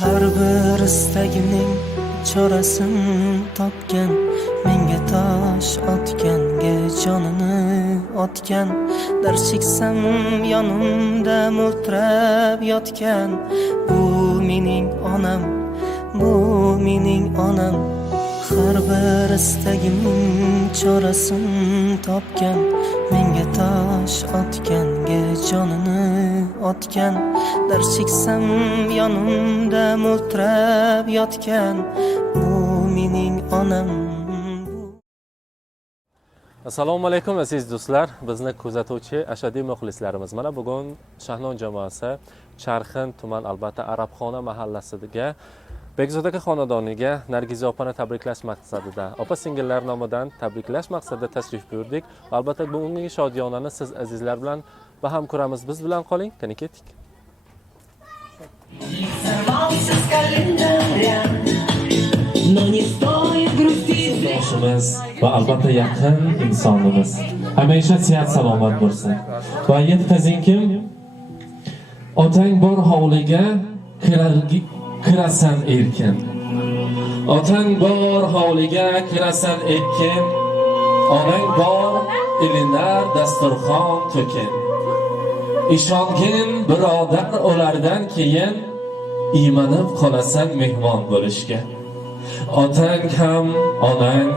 Har bir istagimning chorasini topgan, menga tosh otganga jonini otgan, dard cheksam yonimda mo'ltirab yotgan. Bu mening onam, bu mening onam. Har bir istagimning chorasini topgan, menga tosh otganga jonini otgan, dard cheksam yonimda mo'ltirab yotgan. Bu mening onam. Assalomu alaykum aziz do'stlar, bizni kuzatuvchi ashaddiy muxlislarimiz. Mana bugun Shahnon jamoasi Charxin tuman, albatta Arabxona mahallasiga Bekzod aka xonadoniga Nargiza opani tabriklash maqsadida, opa singillar nomidan tabriklash maqsadida tashrif buyurdik. Albatta bugungi shodiyonani siz azizlar bilan baham ko'ramiz. Biz bilan qoling, qani ketdik. Yoshimiz va albatta yaqin insonimiz hamisha sihat salomat bo'lsin. Va yetkazingkim, otang bor hovliga kirasan erkin. Otang bor hovliga kirasan erkin. Onang bor ilinar dasturxon to'kin. Ishongin birodar ulardan keyin iymanib qolasan mehmon bo'lishga. Otang ham onang,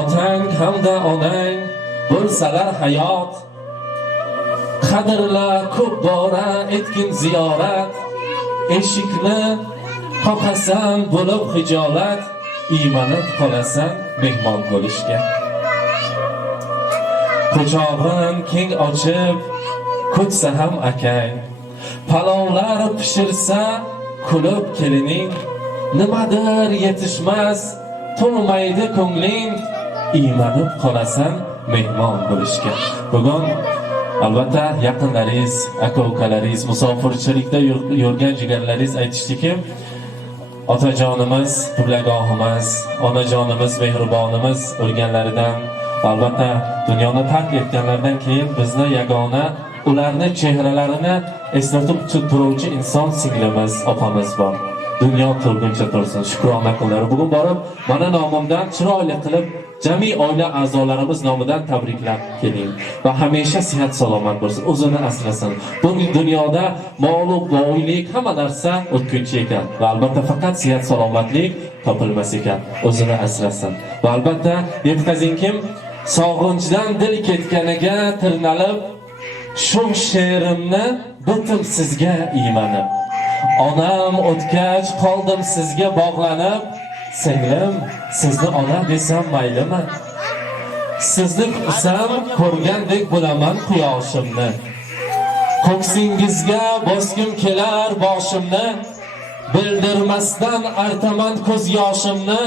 otang hamda onang bo'lsalar hayot. Qadrla ko'p bora etkin ziyorat. Eshikni qoqasan bo'lib hijolat, iymanib qolasan mehmon bo'lishga. Quchog'in keng ochib ko'ksa ham akang, palovlar pishirsa kulib kelining. Nimadir yetishmas, to'lmaydi ko'ngling, iymanib qolasan mehmon bo'lishga. Bugun albatta yaqinlaringiz, aka-ukalaringiz, musofirchilikda yurgan jigarlaringiz aytishdiki, otajonimiz, qiblagohimiz, onajonimiz, mehribonimiz o'lganlaridan, albatta dunyoni tark etganlaridan keyin bizni yagona ularni chehralarini eslatib turuvchi inson singlimiz, opamiz bor. Dunyo turguncha tursin, shukrona qilinglar. Bugun borib, mana nomimdan chiroyli qilib, jami oila a'zolarimiz nomidan tabriklab keling va hamisha sihat salomat bo'lsin, o'zini asrasin. Bu dunyoda mol va boylik hamma narsa o'tkinchi ekan va albatta faqat sihat salomatlik topilmas ekan. O'zini asrasin. Va albatta yetkazingkim, sog'inchdan dil ketganiga tirnalib, shu she'rimni bitim sizga iymanib. Onam o'tgach qoldim sizga bog'lanib, singlim, sizni ona desam maylimi? Sizni ko'rsam ko'rgandek bo'laman quyoshimni. Ko'ksingizga bosgim kelar boshimni, bildirmasdan artaman ko'z yoshimni.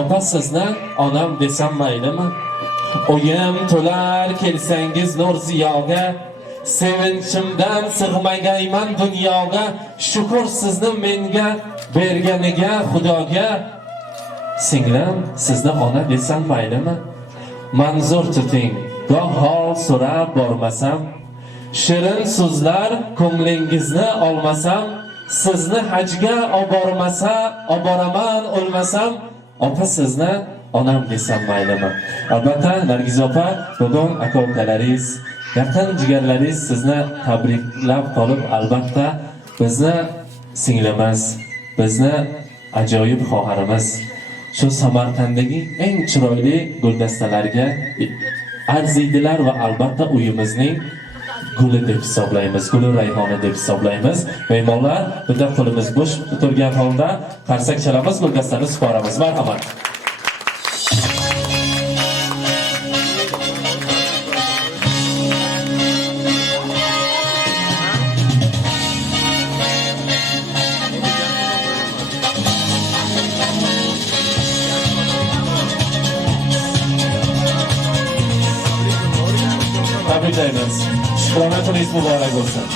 Opa sizni onam desam maylimi? O'yim to'lar kelsangiz nur ziyoga, sevinchimdan sig'magayman dunyoga. Shukr sizni menga berganiga Xudoga. Singlim, sizni ona desam maylimi? Manzur tuting, goh hol so'rab bormasam, shirin so'zlar ko'nglingizni olmasam, sizni hajga oboraman o'lmasam, opa sizni onam desam maylimi? Albatta Nargiza opa, bugun aka-ukalaringiz, yaqin jigarlaringiz sizni tabriklab qolib, albatta bizni singlimiz, bizni ajoyib xoharimiz, shu Samarqanddagi eng chiroyli guldastalarga arziydilar va albatta uyimizning guli deb hisoblaymiz, guli rayhoni deb hisoblaymiz. Mehmonlar, bunda qo'limiz bo'sh turgan holda qarsak chalamiz, guldastani suporamiz. Marhamat. Tabriklaymiz. Shukrona muborak bo'lsin.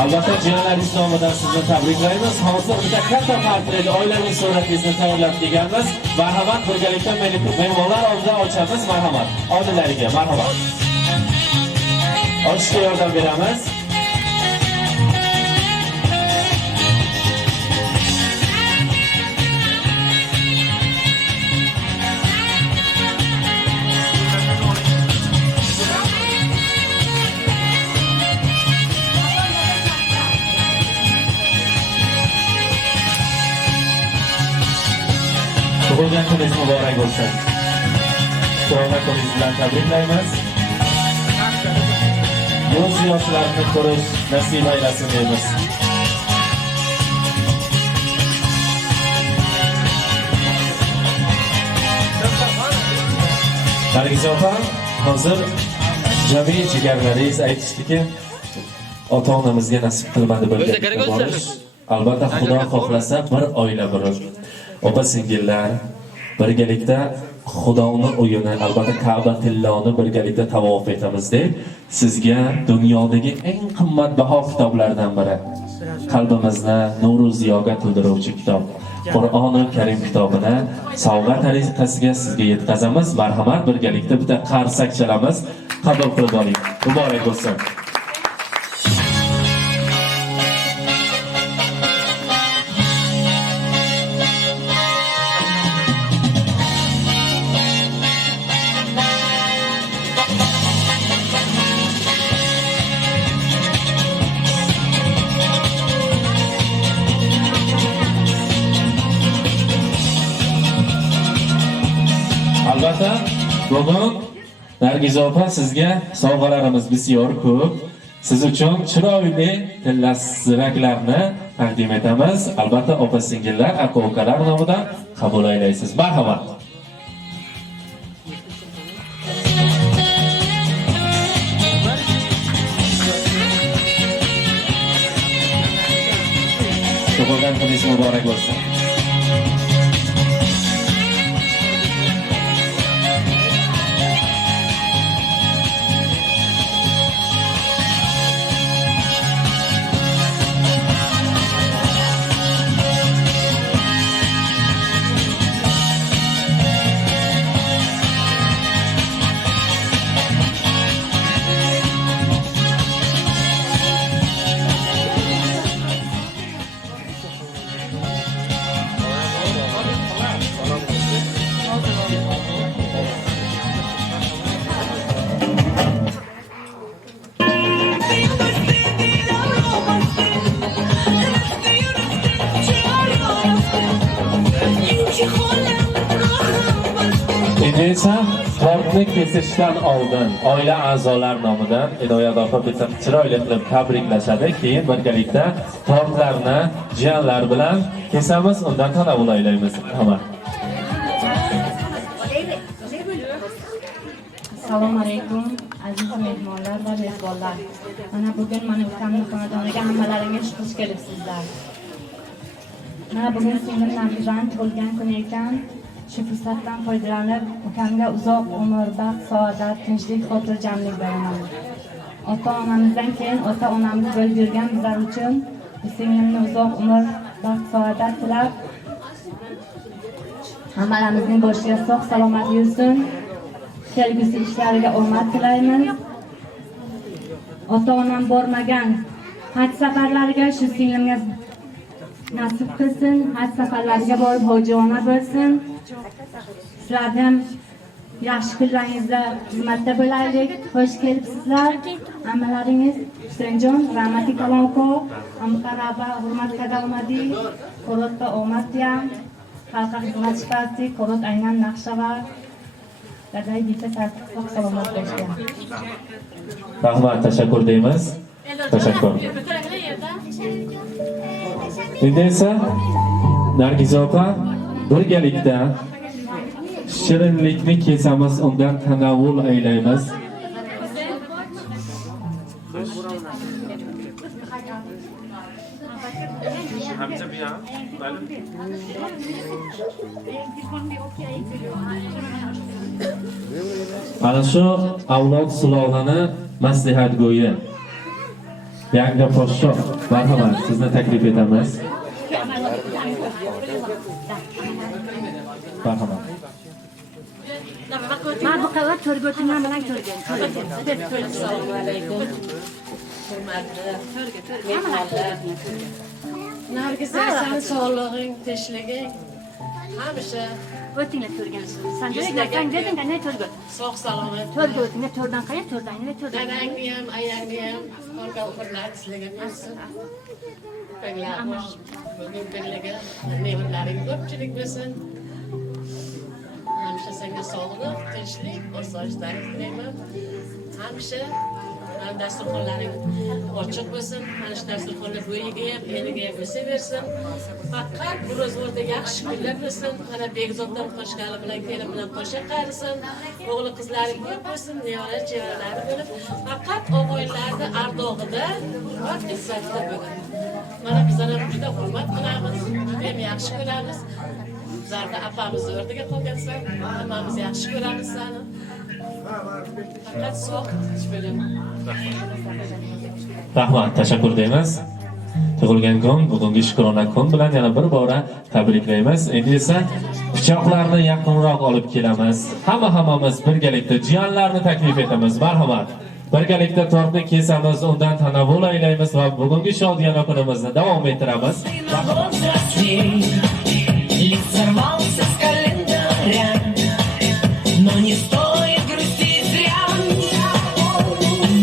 Albatta jiyanlaringiz nomidan sizni tabriklaymiz. Hozir bitta katta portret oilaviy suratingizni tayyorlab kelganmiz. Marhamat, birgalikda mehmonlar oldida ochamiz. Marhamat. Oldilariga marhamat. Ochishga yordam beramiz. Tug'ilgan kuningiz muborak bo'lsin. Tug'ilgan kuningiz bilan tabriklaymiz. Yo'l ziyoratlarini ko'rish nasib aylasin deymiz. Nargiz opa, hozir jami jigarlaringiz aytishdiki, ota-onamizga nasib qilmadi birgalikda borish. Albatta Xudo xohlasa bir oila bo'lur. Opa-singillar birgalikda Xudoning uyini, albatta Ka'batilloni birgalikda tavof etamiz deb sizga dunyodagi eng qimmatbaho kitoblardan biri, qalbimizni nuru ziyoga to'ldiruvchi kitob Qur'oni Karim kitobini sovg'a tariqasiga sizga yetkazamiz. Marhamat, birgalikda bitta qarsak chalamiz. Qabul qilib oling. Muborak bo'lsin. Albatta, bugun Nargiz opa sizga sovg'alarimiz bisyor ko'p. Siz uchun chiroyli tillasziraklarni taqdim etamiz. Albatta, opa-singillar, aka-ukalar nomidan qabul aylaysiz. Marhamat. Tug'ilgan kuningiz muborak bo'lsin. Endi esa tortni kesishdan oldin oila a'zolar nomidan Inoyat opa bitta chiroyli qilib tabriklashadi. Keyin birgalikda tortlarni jiyanlar bilan kesamiz, undan tanovul aylaymiz. Marhamat. Assalomu alaykum aziz mehmonlar va mezbonlar. Mana bugun mana ukamning xonadoniga hammalaringiz xush kelibsizlar. Mana bugun singlim Nargizani tug'ilgan kuni ekan. Shu fursatdan foydalanib, ukamga uzoq umr, baxt, saodat, tinchlik, xotirjamlik beraman. Ota-onamizdan keyin ota-onamiz bo'lib yurgan bizlar uchun singlimni uzoq umr, baxt, saodat tilab, hammalarimizning boshiga sog' salomat yursin. Kelgusi ishlariga omad tilaymiz. Ota-onam bormagan haj safarlariga shu singlimga nasib qilsin. Haj safarlariga borib hojona bo'lsin. Sizlarni ham yaxshi kunlaringizda xizmatda bo'laylik. Xush kelibsizlar. Ammalaringiz Husaynjon, Rahmati Kalonko, Amqaraba, Hurmat Kadalmadi, Korotda Omadiyam, Xalqqa xizmat shifasi, Korot aynan Naqshava. Dadai bitta sog' salomat bo'lishgan. Rahmat, tashakkur deymiz. Tashakkur. Endi esa Nargiz opa birgalikda shirinlikni kesamiz, undan tanovul aylaymiz. Ana shu avlod sulolani maslahatgo'yi yangi podshoh, marhamat, sizni taklif etamiz. Marhamat. Men bu qavvat to'rgo'timdan bilan ko'rgan. Assalomu alaykum. Hurmatli mehmonlar. Nargiz san sog'lig'ing, tinchliging hamisha O'tinglar ko'rgansiz. Sen deding qanday to'rgo't? sog' salomat. To'rgo'tingga to'rdan qaya, to'rdangni to'rdan. Dadangni ham, ayangni ham orqa hurmatsizligi bo'lsin. Ko'nglar bugun birligi, ne'matlaring ko'pchilik bo'lsin. senga sog'liq, tinchlik, osoyishtalik tilayman. Hamisha dasturxonlaring ochiq bo'lsin. Mana shu dasturxonlar bo'yiga ham, eniga ham o'saversin. Faqat bu ro'zg'orda yaxshi kunlar bo'lsin. Mana Begzoddan qo'shgani bilan kelin bilan qo'sha qarisin. O'g'li qizlaring ko'p bo'lsin, nevara chevaralari bo'lib, faqat o'g'illarni ardog'ida va izzatda bo'ladi. Mana bizlar ham juda hurmat qilamiz, juda ham yaxshi ko'ramiz. Zarda apamiz o'rniga qolgansan, hammamiz yaxshi ko'ramiz seni. Faqat sog' tinch bo'ling. Rahmat, tashakkur deymiz. Tug'ilgan kun, bugungi shukrona kun bilan yana bir bora tabriklaymiz. Endi esa pichoqlarni yaqinroq olib kelamiz. Hammamiz birgalikda jiyanlarni taklif etamiz. Marhamat. Birgalikda tortni kesamiz, undan tanovul aylaymiz va bugungi shodiyona kunimizni davom ettiramiz. Лист сорвался с календаря, но не стоит грустить зря.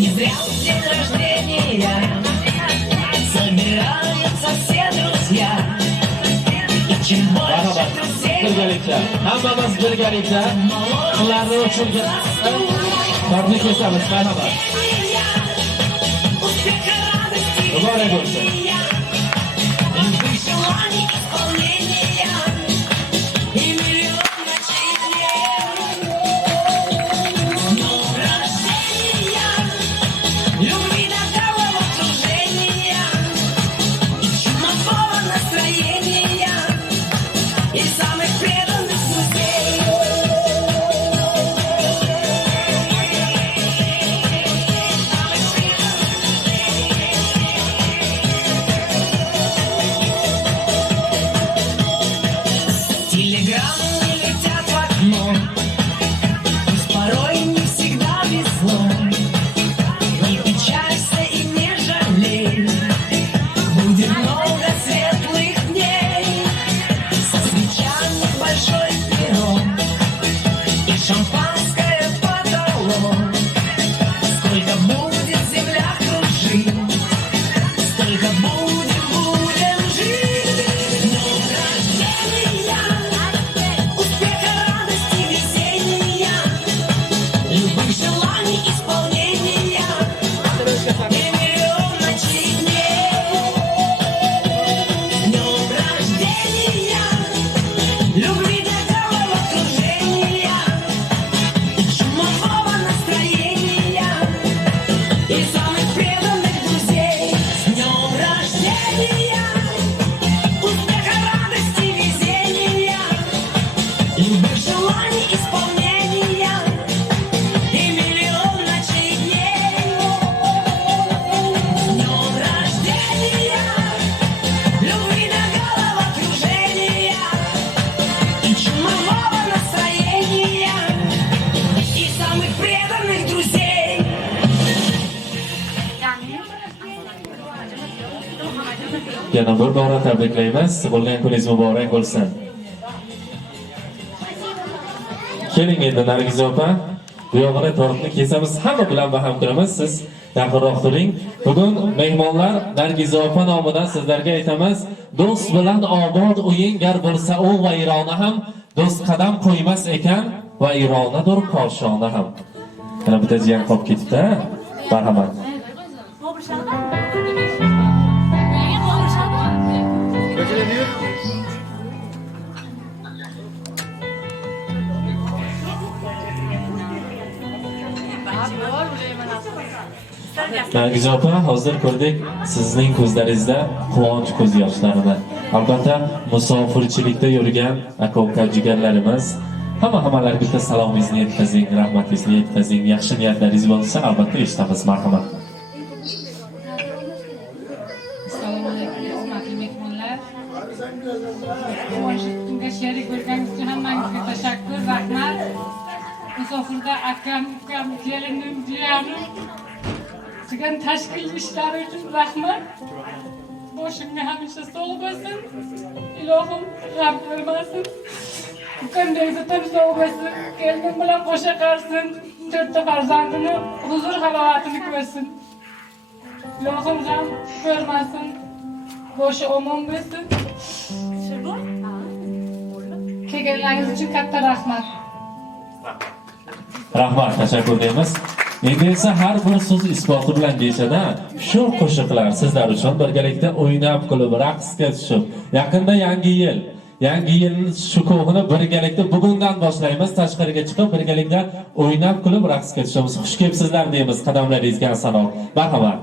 Не зря в день рождения собираются все друзья. И чем больше друзей, Birgalikda, hammamiz birgalikda ularni uchun tortni kesamiz. Marhamat. успеха, радости, Muborak bo'lsin. любых желаний, исполнения и миллион ночей дней. С днем рождения, любви до головокружения и чудного настроения и самых преданных друзей. Телеграммы летят в окно, пусть порой не всегда везло. Не печалься и не жалей, будет много светлых дней. Со свечами большой пирог и шампанское потолок. Сколько будет земля кружить, столько будем жить. С днем рождения, успеха, радости, весения, любых желаний исполнения и миллион ночей дней. С днем рождения, любви до головокружения и чумового настроения и самых преданных друзей. С днем рождения, успеха, радости, везения, любых желаний исполнения и миллион ночей дней. С днем рождения, любви до головокружения и чумового настроения и самых преданных друзей. Yana bir bora tabriklaymiz. Tug'ilgan kuningiz muborak bo'lsin. Keling endi Nargiza opa, bu yog'ini tortni kesamiz, hamma bilan baham qilamiz. Siz yaqinroq turing. Bugun mehmonlar Nargiza opa nomidan sizlarga aytamiz. Do'st bilan obod o'yin gar bo'lsa u vayrona ham, do'st qadam qo'ymas ekan vayronadir qoshona ham. Yana bitta jiyan qolib ketibdi. Marhamat. Nargiza opa, hozir ko'rdik sizning ko'zlaringizda quvonch ko'z yoshlarini. Albatta, musofirchilikda yurgan aka-uka jigarlarimiz hammalarga bitta salomingizni yetkazing, rahmatingizni yetkazing, yaxshi niyatlaringiz bo'lsa, albatta eshitamiz. Marhamat. Assalomu alaykum, hurmatli mehmonlar. Quvonchimga sherik bo'lganingiz uchun hammangizga tashakkur, rahmat. Musofirda akam, ukam, kelinim, jiyanim qilgan tashkil ishlari uchun rahmat. Boshimga hamisha sog' bo'lsin. Ilohim g'am qilmasin. Ukam tam sog' bo'lsin. Kelinim bilan qo'sha qarsin. 4 ta farzandini huzur halovatini ko'rsin. Ilohim g'am ko'rmasin. Boshi omon bo'lsin. Kelganlaringiz uchun katta rahmat. Rahmat, teşekkür ederiz. Endi esa har bir so'z isboti bilan deyishada, shu qo'shiqlar sizlar uchun birgalikda o'ynab kulib, raqsga tushib, yaqinda Yangi yil shukuhini birgalikda bugundan boshlaymiz. Tashqariga chiqib birgalikda o'ynab kulib, raqsga tushamiz. Xush kelibsizlar deymiz qadamlaringizga salom. Marhamat.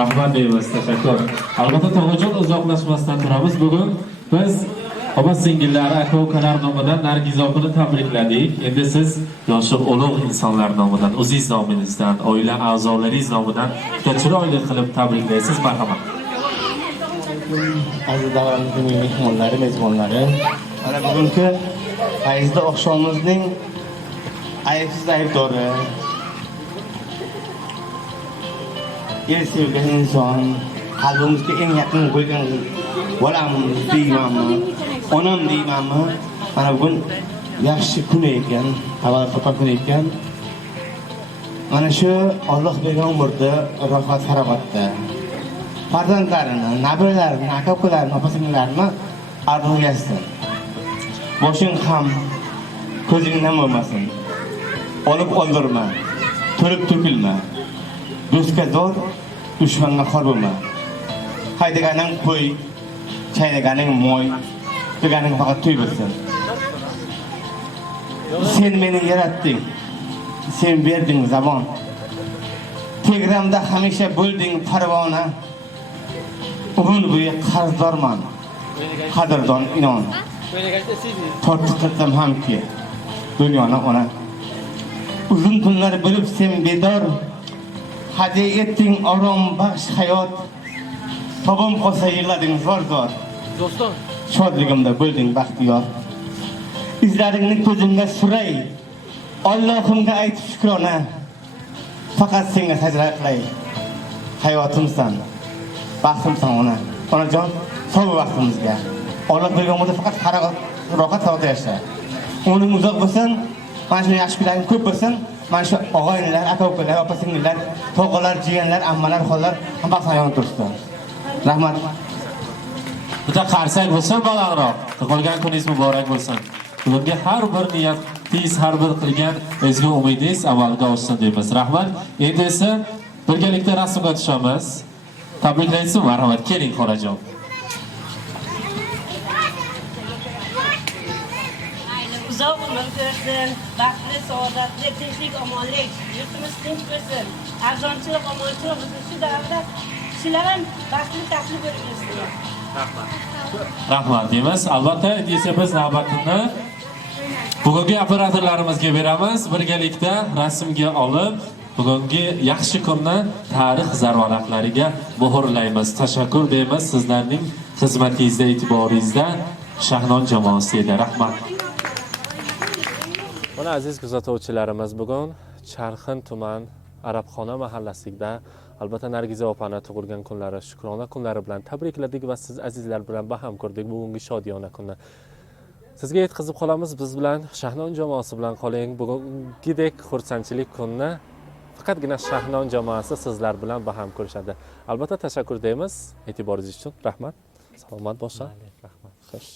Rahmat deymiz, tashakkur. Albatta Tog'ajon uzoqlashmasdan turamiz. Bugun biz opa singillari, aka ukalar nomidan Nargiz opani tabrikladik. Endi siz yoshi ulug' insonlar nomidan, o'zingiz nomingizdan, oila a'zolaringiz nomidan chiroyli qilib tabriklaysiz, marhamat. Aziz davramizning mehmonlari, mezbonlari, mana bugungi fayzli oqshomimizning aybsiz aybdori, el sevgan inson, qalbimizga eng yaqin qo'ygan bolam deymanmi, onam deymanmi? Mana bugun yaxshi kun ekan, avval faqat kun ekan. Mana shu Alloh bergan umrda rohat haroqatda farzandlarini, nabiralarini, aka-ukalarini, opa-singillarini ardoqlasin. Boshing ham ko'zingdan bo'lmasin. Olib oldirma, to'lib to'kilma. Do'stga zor, dushmanga xor bo'lma. Haydaganing qo'y, chaynaganing moy, deganing faqat to'y bo'lsin. Sen meni yaratding. Sen berding zamon. Tegramda hamisha bo'lding parvona. Umr bo'yi qarzdorman. Qadrdon inon. Tortiq qilsam hamki dunyoni ona. Uzun kunlar bo'lib sen bedor. Hadya etding orom baxsh hayot. Tobim qolsa yillading zor-zor. Do'stim, shodligimda bo'lding baxtiyor. Izlaringni ko'zimga suray. Allohimga aytib shukrona. Faqat senga sajda qilay. Hayotimsan, baxtimsan ona. Onajon, sog' vaqtimizga. Alloh bergan bo'lsa faqat rohat savdo yasha. Uning uzoq bo'lsin, mana shu yaxshi kunlaring ko'p bo'lsin. Mana shu og'aynilar, aka-ukalar, opa-singillar, tog'alar, jiyanlar, ammalar, xollar hamma hayot tursin. Rahmat. Bitta qarsak bo'lsin balandroq. Tug'ilgan kuningiz muborak bo'lsin. Bugungi har bir niyatingiz, har bir qilgan ezgu umidingiz amalga oshsin deymiz. Rahmat. Endi esa birgalikda rasmga tushamiz. Tabriklaysiz, marhamat. Keling, Xorajon. Uzoq umr ko'rsin, baxtli, saodatli, tinchlik, omonlik, yurtimiz tinch bo'lsin. Arzonchilik, omonchilik bo'lsin. Shu davrda shular ham baxtli, tashli bo'lib yursin. Rahmat deymiz. Albatta, endi esa biz navbatni bugungi operatorlarimizga beramiz. Birgalikda rasmga olib, bugungi yaxshi kunni tarix zarvaraqlariga muhrlaymiz. Tashakkur deymiz sizlarning xizmatingizda, e'tiboringizda. Shahnon jamoasi edi. Rahmat. Mana aziz kuzatuvchilarimiz, bugun Charxin tuman Arabxona mahallasida albatta Nargiza opani tug'ilgan kunlari, shukrona kunlari bilan tabrikladik va siz azizlar bilan baham ko'rdik bugungi shodiyona kunni. Sizga yetkazib qolamiz, biz bilan Shahnon jamoasi bilan qoling. Bugungidek xursandchilik kunni faqatgina Shahnon jamoasi sizlar bilan baham ko'rishadi. Albatta tashakkur deymiz e'tiboringiz uchun. Rahmat. Salomat boshqa. Rahmat. Xo'sh.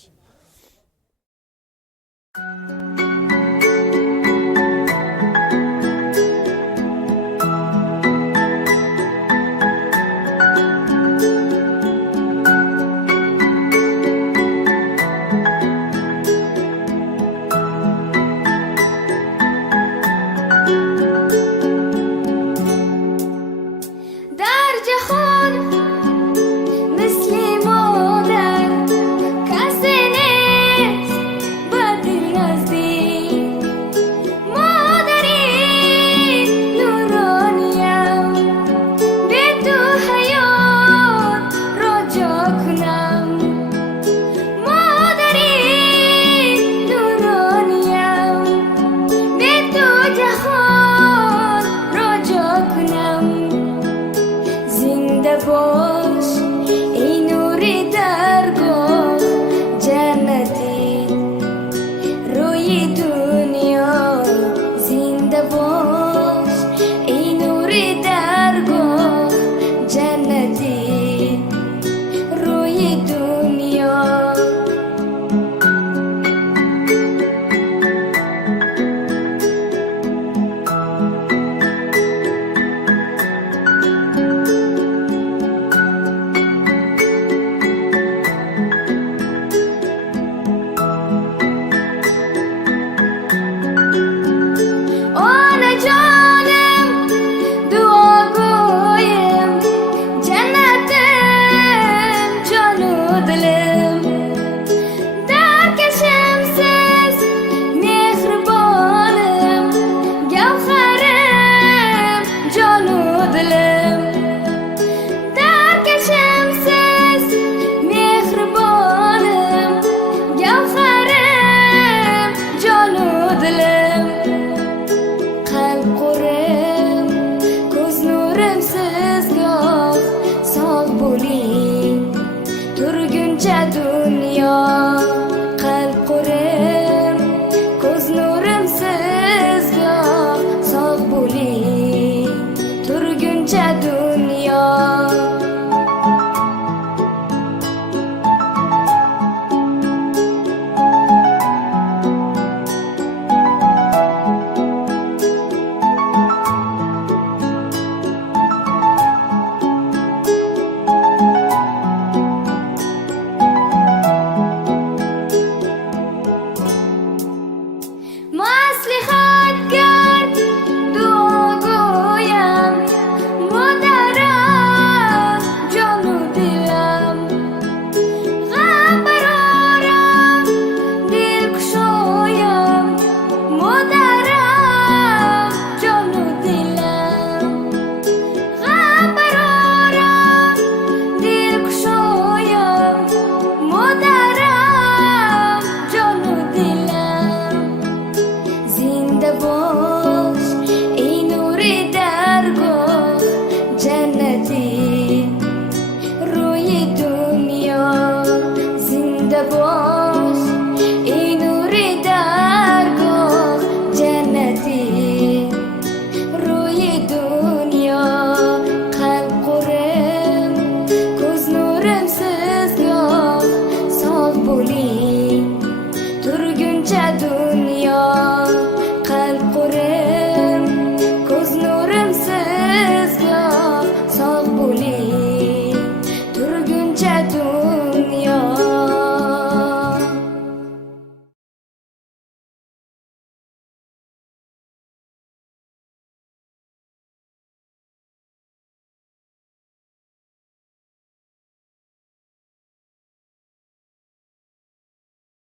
For